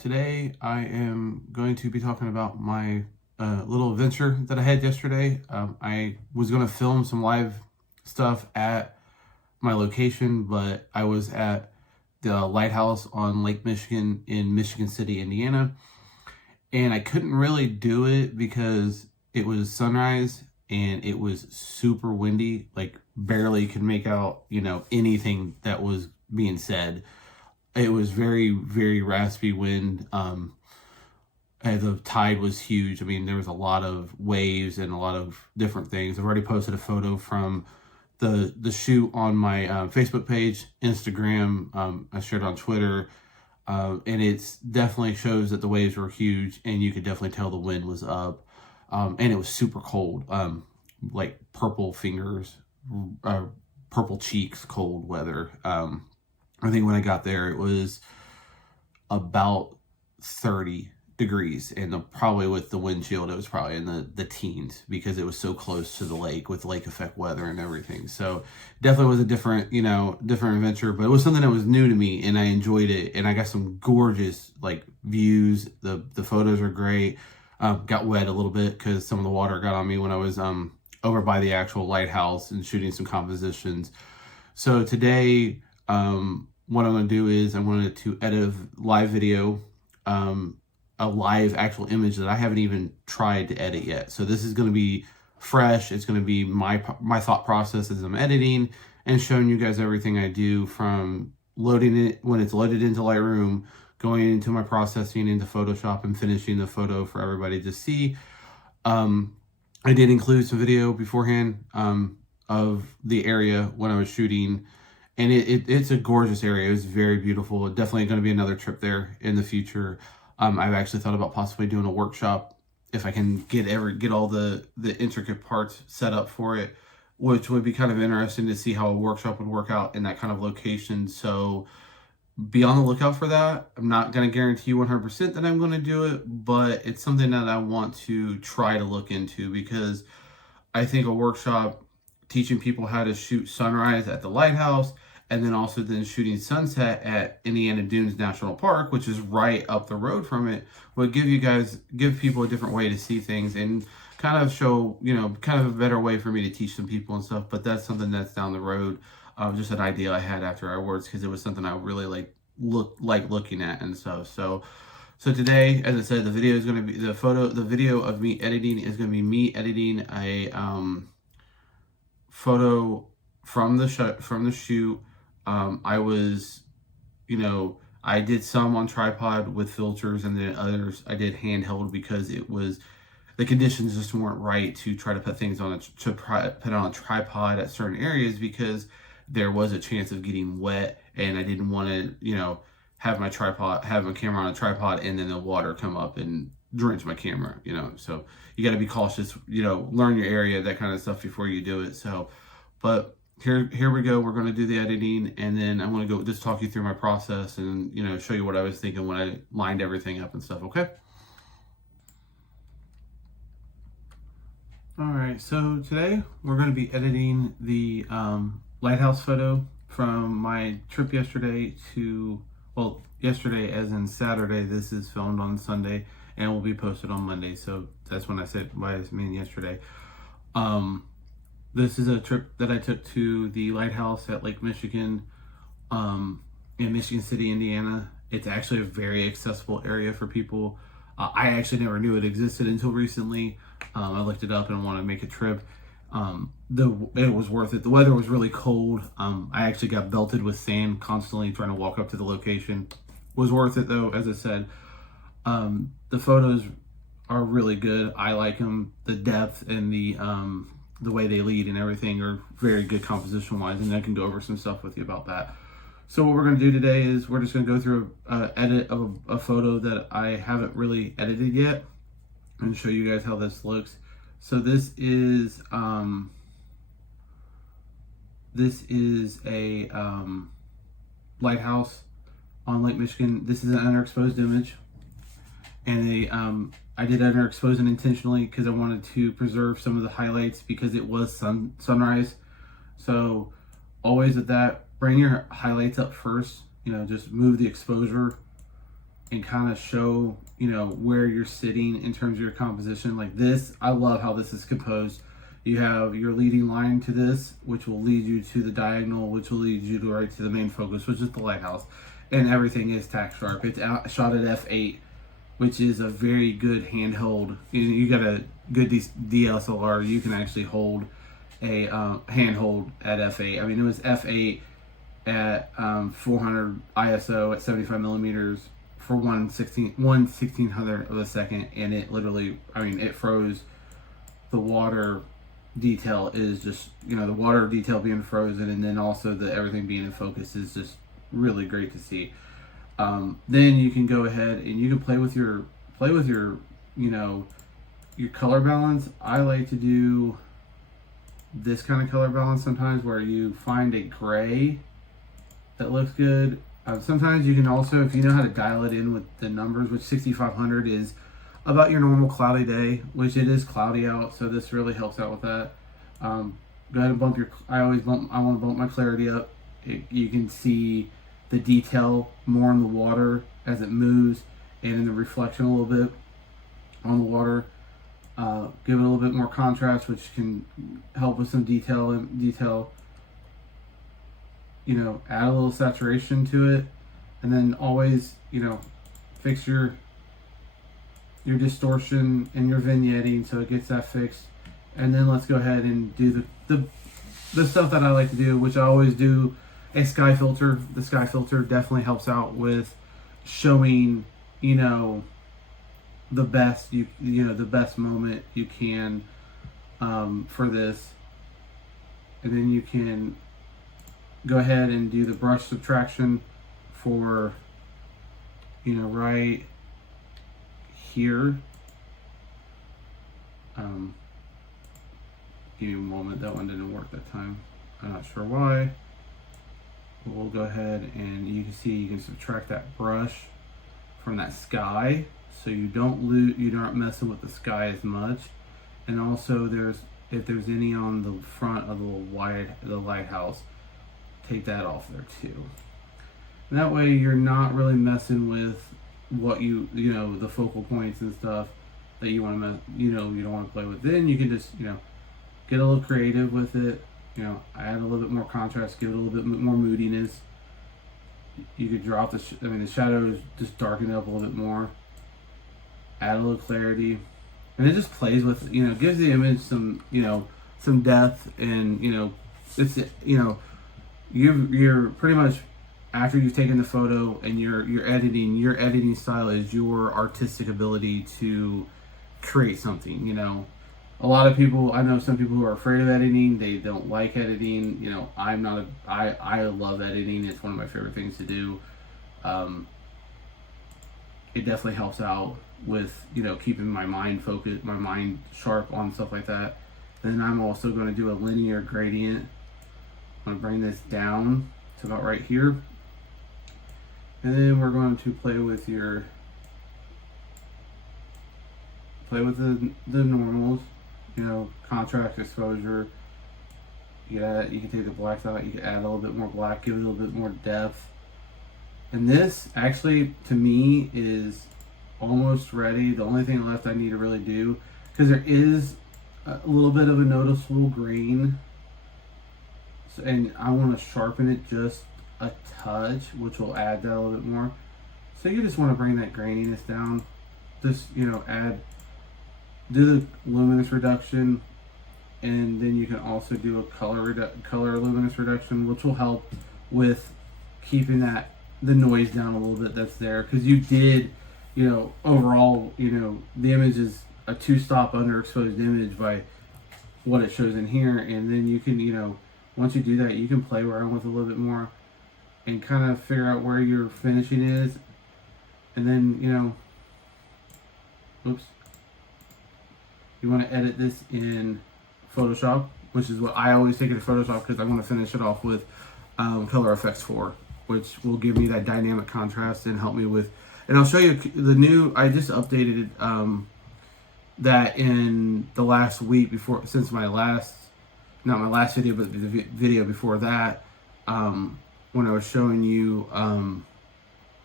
Today I am going to be talking about my little adventure that I had yesterday. I was going to film some live stuff at my location, but I was at the Lighthouse on Lake Michigan in Michigan City, Indiana, and I couldn't really do it because it was sunrise and it was super windy, like barely could make out, anything that was being said. It was very, very raspy wind. And the tide was huge. I mean, there was a lot of waves and a lot of different things. I've already posted a photo from the shoot on my Facebook page, Instagram. I shared on Twitter, and it's definitely shows that the waves were huge, and you could definitely tell the wind was up, and it was super cold, like purple fingers, purple cheeks, cold weather. I think when I got there, it was about 30 degrees, and probably with the wind chill, it was probably in the teens because it was so close to the lake with lake effect weather and everything. So definitely was a different adventure, but it was something that was new to me, and I enjoyed it. And I got some gorgeous views. The photos are great. Got wet a little bit because some of the water got on me when I was over by the actual lighthouse and shooting some compositions. So today, what I'm going to do is I wanted to edit a live video, a live actual image that I haven't even tried to edit yet. So this is going to be fresh. It's going to be my thought process as I'm editing and showing you guys everything I do, from loading it when it's loaded into Lightroom, going into my processing into Photoshop, and finishing the photo for everybody to see. I did include some video beforehand of the area when I was shooting. And it's a gorgeous area. It was very beautiful. Definitely going to be another trip there in the future. I've actually thought about possibly doing a workshop if I can get all the intricate parts set up for it, which would be kind of interesting to see how a workshop would work out in that kind of location. So be on the lookout for that. I'm not going to guarantee you 100% that I'm going to do it, but it's something that I want to try to look into, because I think a workshop teaching people how to shoot sunrise at the lighthouse, and then also shooting sunset at Indiana Dunes National Park, which is right up the road from it, would give people a different way to see things, and kind of show, kind of a better way for me to teach some people and stuff. But that's something that's down the road. Just an idea I had after our words, because it was something I really looking at and stuff. So today, as I said, the video is going to be the video of me editing is going to be me editing a photo from the shoot. I was, I did some on tripod with filters, and then others I did handheld because the conditions just weren't right to try to put things on put on a tripod at certain areas, because there was a chance of getting wet, and I didn't want to, have my camera on a tripod and then the water come up and drench my camera, so you got to be cautious, learn your area, that kind of stuff before you do it. So, but here we go. We're going to do the editing, and then I'm going to go just talk you through my process and, show you what I was thinking when I lined everything up and stuff. Okay. All right. So today we're going to be editing the lighthouse photo from my trip yesterday yesterday as in Saturday. This is filmed on Sunday and will be posted on Monday. So that's when I said why I mean yesterday. This is a trip that I took to the lighthouse at Lake Michigan, in Michigan City, Indiana. It's actually a very accessible area for people. I actually never knew it existed until recently. I looked it up and wanted to make a trip. It was worth it. The weather was really cold. I actually got belted with sand constantly trying to walk up to the location. Was worth it though, as I said. The photos are really good. I like them. The depth and the way they lead and everything are very good composition wise, and I can go over some stuff with you about that. So what we're going to do today is we're just going to go through an edit of a photo that I haven't really edited yet and show you guys how this looks. So this is a lighthouse on Lake Michigan. This is an underexposed image, and I did underexpose it intentionally because I wanted to preserve some of the highlights because it was sunrise. So always with that, bring your highlights up first. Just move the exposure and kind of show, where you're sitting in terms of your composition. Like this, I love how this is composed. You have your leading line to this, which will lead you to the diagonal, which will lead you to right to the main focus, which is the lighthouse. And everything is tack sharp. It's shot at f8, which is a very good handhold. You got a good DSLR, you can actually hold a handhold at f8. I mean, it was f8 at 400 ISO at 75 millimeters for 1/1600 of a second, and it literally, it froze. The water detail is just, the water detail being frozen, and then also the everything being in focus is just really great to see. Then you can go ahead and you can play with your your color balance. I like to do this kind of color balance sometimes, where you find a gray that looks good. Sometimes you can also, if you know how to dial it in with the numbers, which 6500 is about your normal cloudy day, which it is cloudy out, so this really helps out with that. Go ahead and bump your, I want to bump my clarity up. You can see the detail more in the water as it moves, and in the reflection a little bit on the water. Give it a little bit more contrast, which can help with some detail. Add a little saturation to it, and then always, fix your distortion and your vignetting so it gets that fixed. And then let's go ahead and do the stuff that I like to do, which I always do a sky filter. The sky filter definitely helps out with showing, the best the best moment you can for this. And then you can go ahead and do the brush subtraction for, right here. Give me a moment, that one didn't work that time. I'm not sure why. But we'll go ahead and you can see you can subtract that brush from that sky, so you you're not messing with the sky as much. And also if there's any on the front of the lighthouse, take that off there too. And that way you're not really messing with what the focal points and stuff that you want to you don't want to play with. Then you can just get a little creative with it. Add a little bit more contrast, give it a little bit more moodiness. You could drop the shadows, just darken it up a little bit more. Add a little clarity, and it just plays with, gives the image some, some depth, and it's, you're pretty much, after you've taken the photo and you're editing, your editing style is your artistic ability to create something. A lot of people, I know some people who are afraid of editing, they don't like editing. I'm not I love editing. It's one of my favorite things to do. It definitely helps out with, keeping my mind focused, my mind sharp on stuff like that. Then I'm also going to do a linear gradient. I'm going to bring this down to about right here. And then we're going to play with the normals, contrast, exposure. You can take the blacks out, you can add a little bit more black, give it a little bit more depth. And this actually, to me, is almost ready. The only thing left I need to really do, because there is a little bit of a noticeable grain, and I want to sharpen it just a touch, which will add that a little bit more. So you just want to bring that graininess down. Just do the luminance reduction, and then you can also do a color luminance reduction, which will help with keeping the noise down a little bit that's there, because you did, overall, the image is a 2-stop underexposed image by what it shows in here. And then you can, once you do that, you can play around with it a little bit more and kind of figure out where your finishing is. And then, oops, you want to edit this in Photoshop, which is what I always take it to Photoshop, because I want to finish it off with Color Effects 4, which will give me that dynamic contrast and help me with, and I'll show you the new, I just updated that in the last week since my last, not my last video, but the video before that, when I was showing you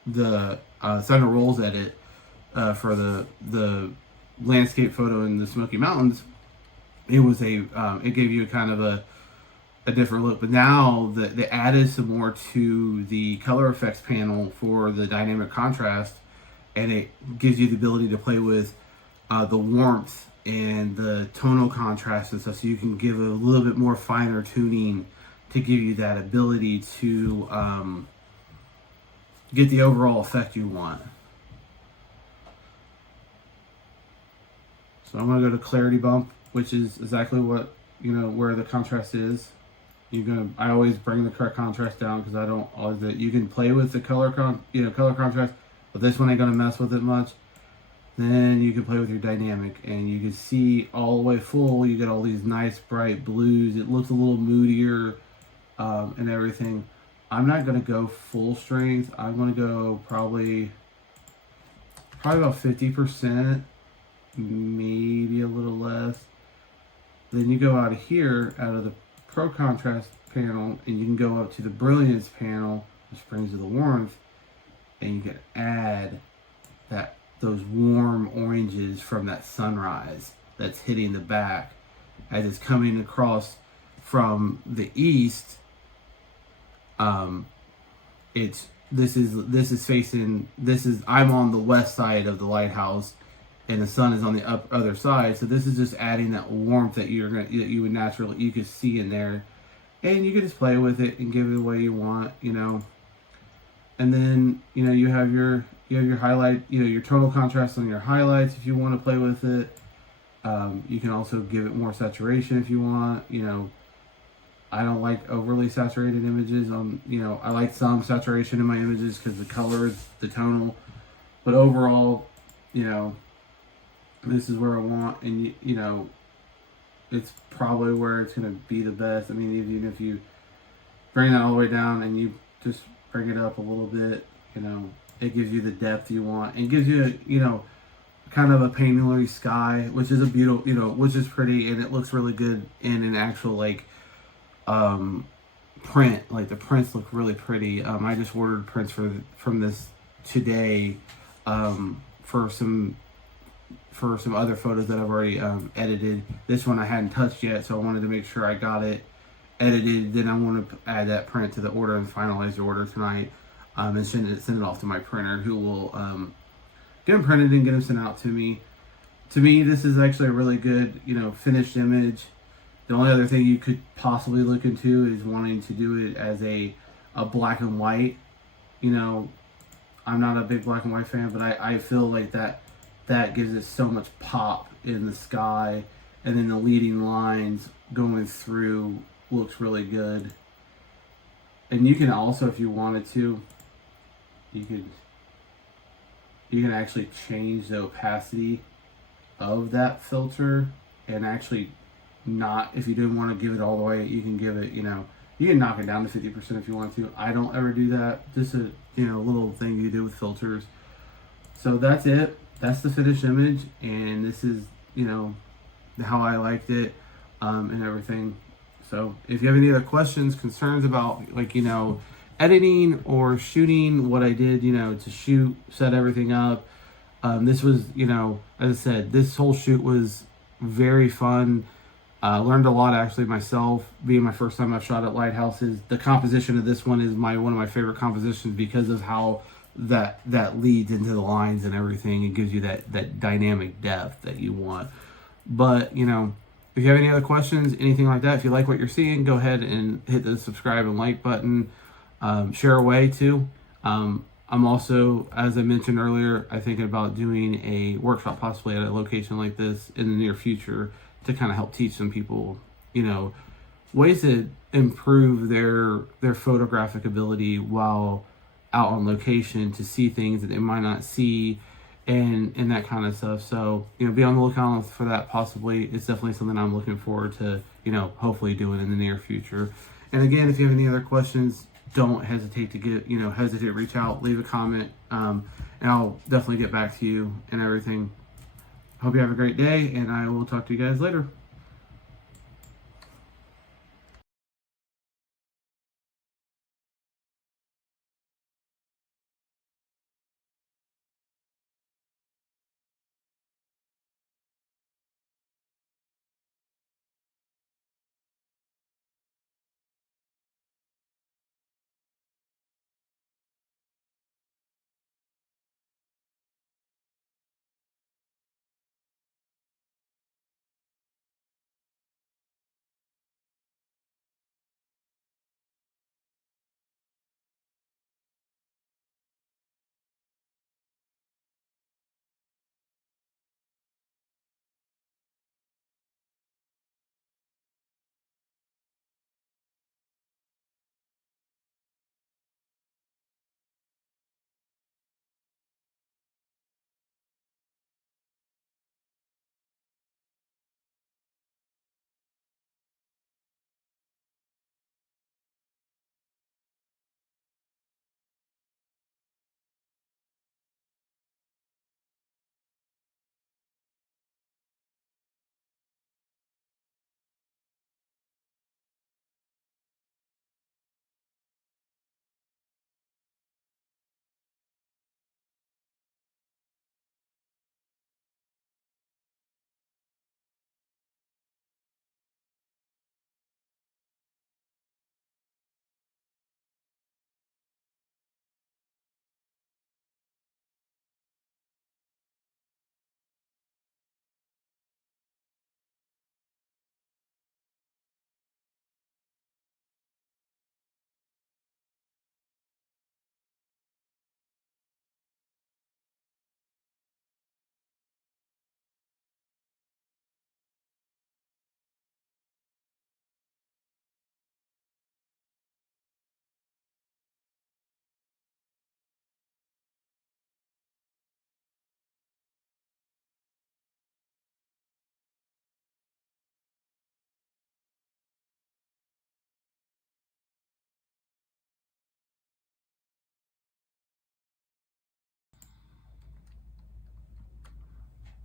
Thunder Rolls edit for the landscape photo in the Smoky Mountains, it was it gave you a kind of a different look. But now they added some more to the color effects panel for the dynamic contrast, and it gives you the ability to play with the warmth and the tonal contrast and stuff, so you can give a little bit more finer tuning to give you that ability to get the overall effect you want. So I'm going to go to clarity bump, which is exactly what, where the contrast is. I always bring the correct contrast down because I don't always. You can play with the color contrast, but this one ain't going to mess with it much. Then you can play with your dynamic, and you can see all the way full. You get all these nice bright blues. It looks a little moodier and everything. I'm not going to go full strength. I'm going to go probably about 50%, maybe a little less. Then you go out of here, out of the Pro Contrast panel, and you can go up to the Brilliance panel, which brings you the warmth, and you can add those warm oranges from that sunrise that's hitting the back as it's coming across from the east. I'm on the west side of the lighthouse, and the sun is on the other side. So this is just adding that warmth that you could see in there, and you can just play with it and give it the way you want, And then you have your highlight, your total contrast on your highlights if you want to play with it. You can also give it more saturation if you want. I don't like overly saturated images. I like some saturation in my images because the color is the tonal. But overall, this is where I want, and it's probably where it's going to be the best. I mean, even if you bring that all the way down and you just bring it up a little bit, it gives you the depth you want, and gives you kind of a painterly sky, which is a beautiful, which is pretty, and it looks really good in an actual print. Like the prints look really pretty. I just ordered prints from this today for some other photos that I've already edited. This one I hadn't touched yet, so I wanted to make sure I got it edited. Then I want to add that print to the order and finalize the order tonight, and send it off to my printer, who will get them printed and get them sent out to me. To me, this is actually a really good, finished image. The only other thing you could possibly look into is wanting to do it as a black and white. I'm not a big black and white fan, but I feel like that gives it so much pop in the sky, and then the leading lines going through looks really good. And you can also, if you wanted to, you can actually change the opacity of that filter, and actually not, if you didn't want to give it all the way, you can give it, you can knock it down to 50% if you want to. I don't ever do that. Just a little thing you do with filters. So that's it. That's the finished image, and this is how I liked it, and everything. So if you have any other questions, concerns about editing or shooting, what I did to set everything up, this was as I said, this whole shoot was very fun. Learned a lot actually myself, being my first time I've shot at Lighthouses. The composition of this one is one of my favorite compositions because of how that leads into the lines and everything. It gives you that dynamic depth that you want. But if you have any other questions, anything like that, if you like what you're seeing, go ahead and hit the subscribe and like button. Share away too. I'm also, as I mentioned earlier, I think about doing a workshop possibly at a location like this in the near future to kind of help teach some people, ways to improve their photographic ability while out on location, to see things that they might not see, and that kind of stuff. So, be on the lookout for that possibly. It's definitely something I'm looking forward to, hopefully doing in the near future. And again, if you have any other questions, don't hesitate to reach out, leave a comment, and I'll definitely get back to you and everything. Hope you have a great day, and I will talk to you guys later.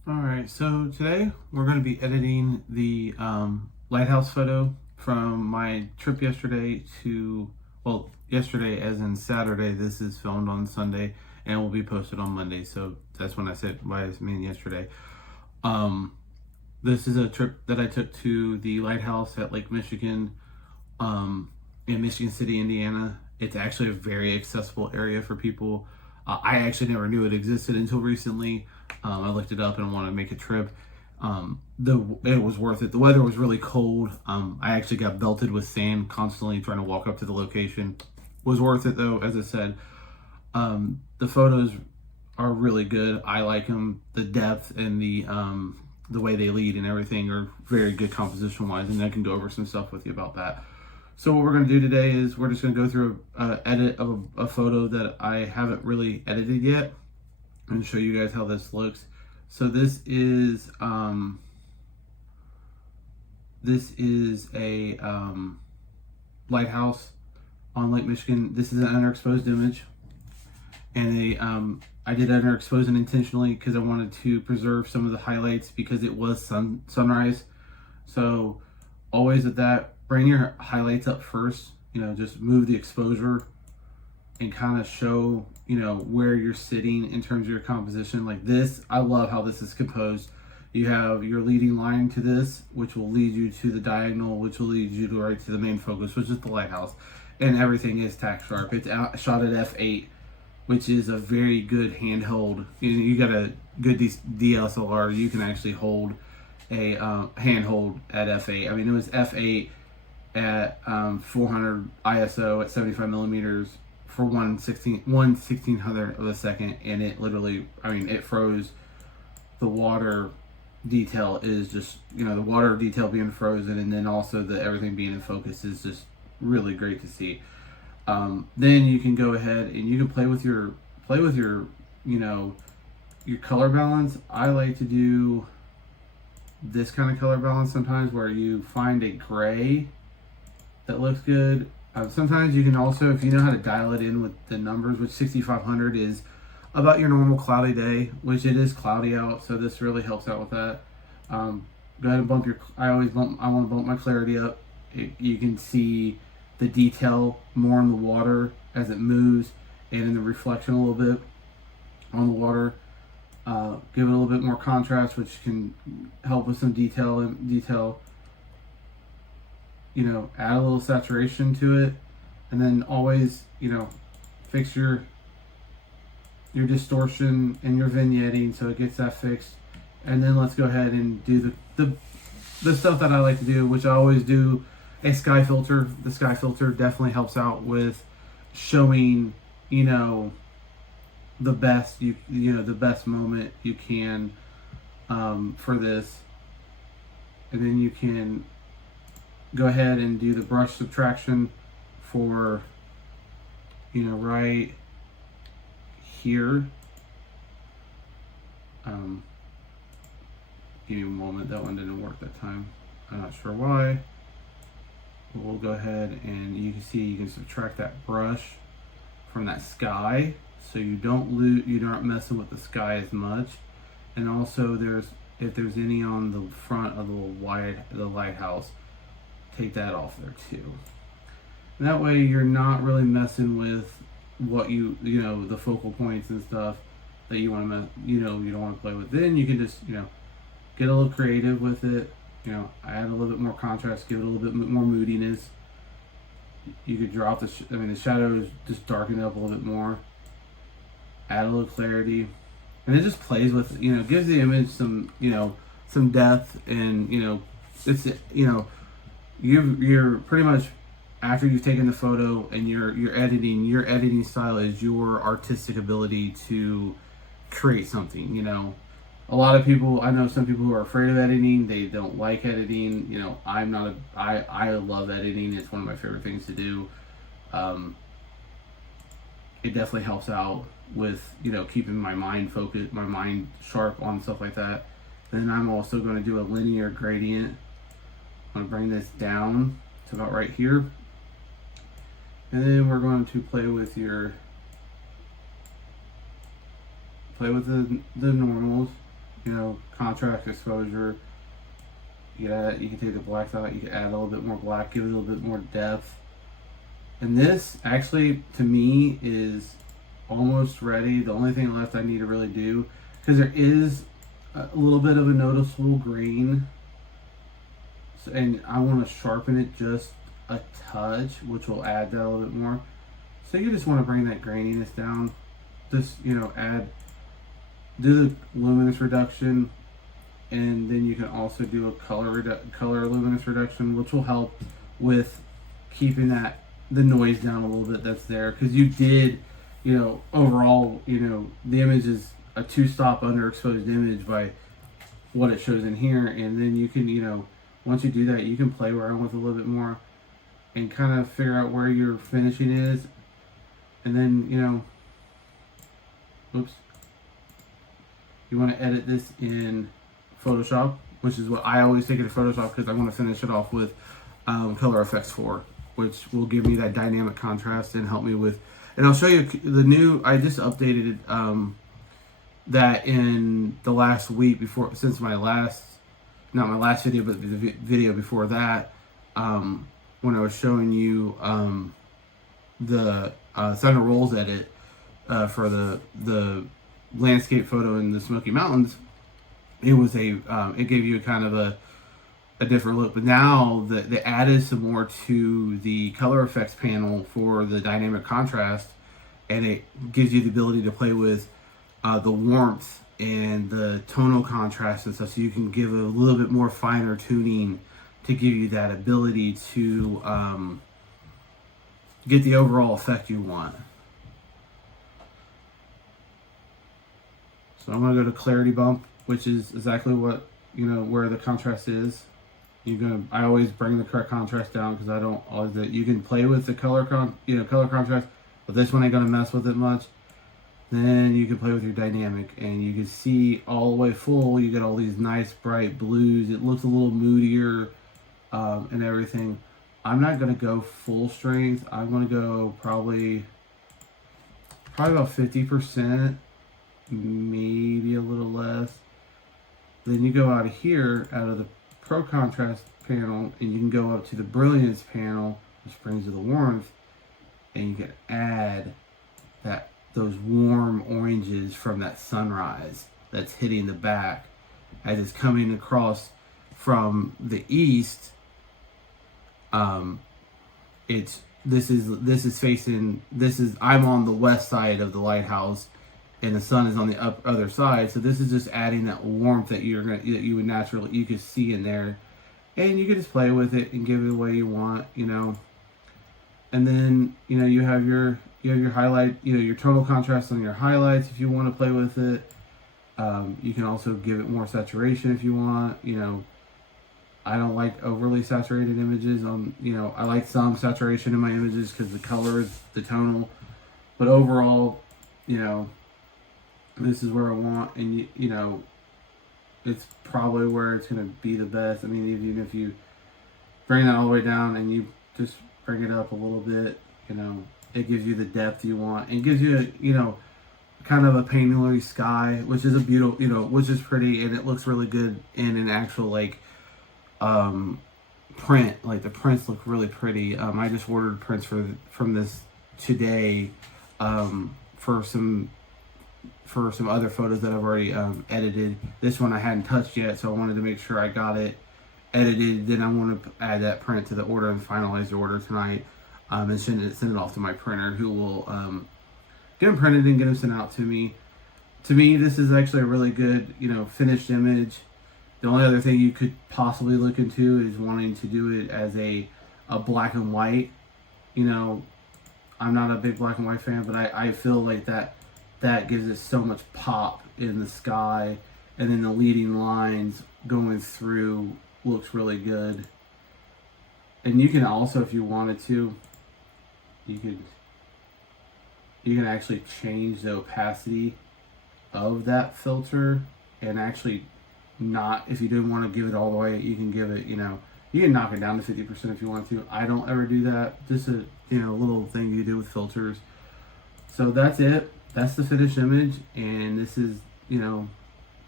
Alright, so today we're going to be editing the lighthouse photo from my trip yesterday to, well, yesterday as in Saturday. This is filmed on Sunday and will be posted on Monday, so that's when I said why I mean yesterday. This is a trip that I took to the lighthouse at Lake Michigan in Michigan City, Indiana. It's actually a very accessible area for people. I actually never knew it existed until recently. I looked it up and wanted to make a trip. It was worth it. The weather was really cold. I actually got belted with sand constantly trying to walk up to the location. Was worth it though, as I said. The photos are really good. I like them. The depth and the way they lead and everything are very good composition wise, and I can go over some stuff with you about that. So what we're going to do today is we're just going to go through an edit of a photo that I haven't really edited yet and show you guys how this looks. So this is a lighthouse on Lake Michigan. This is an underexposed image, and I did underexpose it intentionally because I wanted to preserve some of the highlights because it was sunrise. So always at that, bring your highlights up first. Just move the exposure and kind of show where you're sitting in terms of your composition. Like this, I love how this is composed. You have your leading line to this, which will lead you to the diagonal, which will lead you to right to the main focus, which is the lighthouse, and everything is tack sharp. It's shot at f8, which is a very good handhold. You got a good DSLR, you can actually hold a handhold at f8. I mean, it was f8 at 400 ISO at 75 millimeters for 1/1600 of a second, and it literally, it froze. The water detail is just, the water detail being frozen, and then also the everything being in focus is just really great to see. Then you can go ahead and you can play with your your color balance. I like to do this kind of color balance sometimes, where you find a gray that looks good. Sometimes you can also, if you know how to dial it in with the numbers, which 6500 is about your normal cloudy day, which it is cloudy out, so this really helps out with that. Go ahead and bump your, I want to bump my clarity up. You can see the detail more in the water as it moves and in the reflection a little bit on the water. Give it a little bit more contrast, which can help with some detail, add a little saturation to it, and then always, fix your distortion and your vignetting so it gets that fixed. And then let's go ahead and do the stuff that I like to do, which I always do a sky filter. The sky filter definitely helps out with showing, the best the best moment you can for this. And then you can go ahead and do the brush subtraction for right here. Give me a moment, that one didn't work that time, I'm not sure why, but we'll go ahead and you can see you can subtract that brush from that sky so you aren't messing with the sky as much. And also if there's any on the front of the lighthouse, take that off there too. And that way you're not really messing with what the focal points and stuff that you want to you don't want to play with. Then you can just get a little creative with it. Add a little bit more contrast, give it a little bit more moodiness. You could drop the shadows, just darken it up a little bit more. Add a little clarity, and it just plays with gives the image some some depth, and it's you're pretty much, after you've taken the photo and you're editing, your editing style is your artistic ability to create something. A lot of people, I know some people who are afraid of editing, they don't like editing. I love editing. It's one of my favorite things to do. It definitely helps out with keeping my mind focused, my mind sharp on stuff like that. Then I'm also going to do a linear gradient. I'm going to bring this down to about right here, and then we're going to play with the normals. contrast, exposure. Yeah, you can take the blacks out, you can add a little bit more black, give it a little bit more depth. And this actually, to me, is almost ready. The only thing left I need to really do, because there is a little bit of a noticeable grain, so, and I want to sharpen it just a touch, which will add that a little bit more. So you just want to bring that graininess down. Just, do the luminance reduction, and then you can also do a color luminance reduction, which will help with keeping the noise down a little bit that's there, because you did, overall, the image is a two-stop underexposed image by what it shows in here, and then you can, once you do that, you can play around with it a little bit more and kind of figure out where your finishing is, and then, oops, you want to edit this in Photoshop, which is what I always take it to Photoshop, because I want to finish it off with Color Effects 4, which will give me that dynamic contrast and help me with, and I'll show you the new, I just updated that in the last week before, since my last, not my last video, but the video before that, when I was showing you the Thunder Rolls edit for the landscape photo in the Smoky Mountains. It was it gave you kind of a different look, but now they added some more to the color effects panel for the dynamic contrast, and it gives you the ability to play with the warmth and the tonal contrast and stuff, so you can give a little bit more finer tuning to give you that ability to get the overall effect you want. So I'm going to go to clarity bump, which is exactly what, where the contrast is. I always bring the correct contrast down, because I don't always, you can play with the color contrast, but this one ain't going to mess with it much. Then you can play with your dynamic, and you can see all the way full, you get all these nice bright blues. It looks a little moodier and everything. I'm not going to go full strength. I'm going to go probably about 50%, maybe a little less. Then you go out of here, out of the Pro Contrast panel, and you can go up to the Brilliance panel, which brings you the warmth, and you can add those warm oranges from that sunrise that's hitting the back as it's coming across from the east. I'm on the west side of the lighthouse, and the sun is on the other side. So this is just adding that warmth that you could see in there, and you can just play with it and give it the way you want, And then you have your highlight, your total contrast on your highlights if you want to play with it. You can also give it more saturation if you want. I don't like overly saturated images. I like some saturation in my images because the color is the tonal, but overall, this is where I want, and it's probably where it's going to be the best. I mean, even if you bring that all the way down and you just bring it up a little bit, it gives you the depth you want, and gives you kind of a painterly sky, which is a beautiful, which is pretty, and it looks really good in an actual print. Like the prints look really pretty. I just ordered prints from this today for some other photos that I've already edited. This one I hadn't touched yet, so I wanted to make sure I got it edited. Then I want to add that print to the order and finalize the order tonight, and send it off to my printer, who will get them printed and get them sent out to me. To me, this is actually a really good, finished image. The only other thing you could possibly look into is wanting to do it as a black and white. I'm not a big black and white fan, but I feel like that gives it so much pop in the sky, and then the leading lines going through looks really good. And you can also, if you wanted to, you can actually change the opacity of that filter, and actually not, if you didn't want to give it all the way, you can give it, you can knock it down to 50% if you want to. I don't ever do that. Just a little thing you do with filters. So that's it. That's the finished image, and this is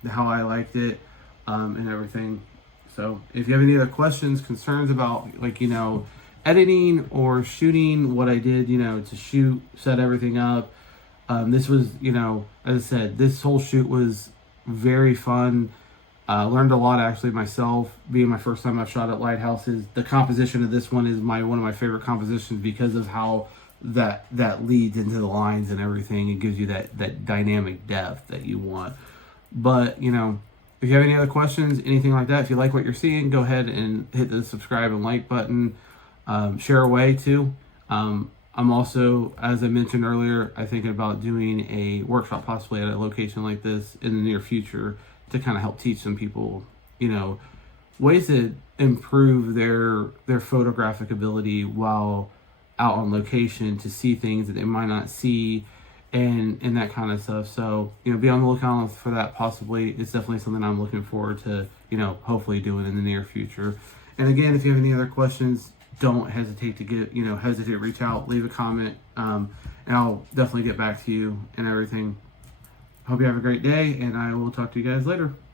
how I liked it, and everything. So if you have any other questions, concerns about, like, editing or shooting, what I did, to shoot, set everything up. This was, as I said, this whole shoot was very fun. Learned a lot actually myself, being my first time I've shot at Lighthouses. The composition of this one is one of my favorite compositions because of how that leads into the lines and everything. It gives you that dynamic depth that you want. But if you have any other questions, anything like that, if you like what you're seeing, go ahead and hit the subscribe and like button. Share away too. I'm also, as I mentioned earlier, I thinking about doing a workshop possibly at a location like this in the near future to kind of help teach some people, ways to improve their photographic ability while out on location, to see things that they might not see, and that kind of stuff. So, be on the lookout for that possibly. It's definitely something I'm looking forward to, hopefully doing in the near future. And again, if you have any other questions, don't hesitate to reach out, leave a comment, and I'll definitely get back to you and everything. Hope you have a great day, and I will talk to you guys later.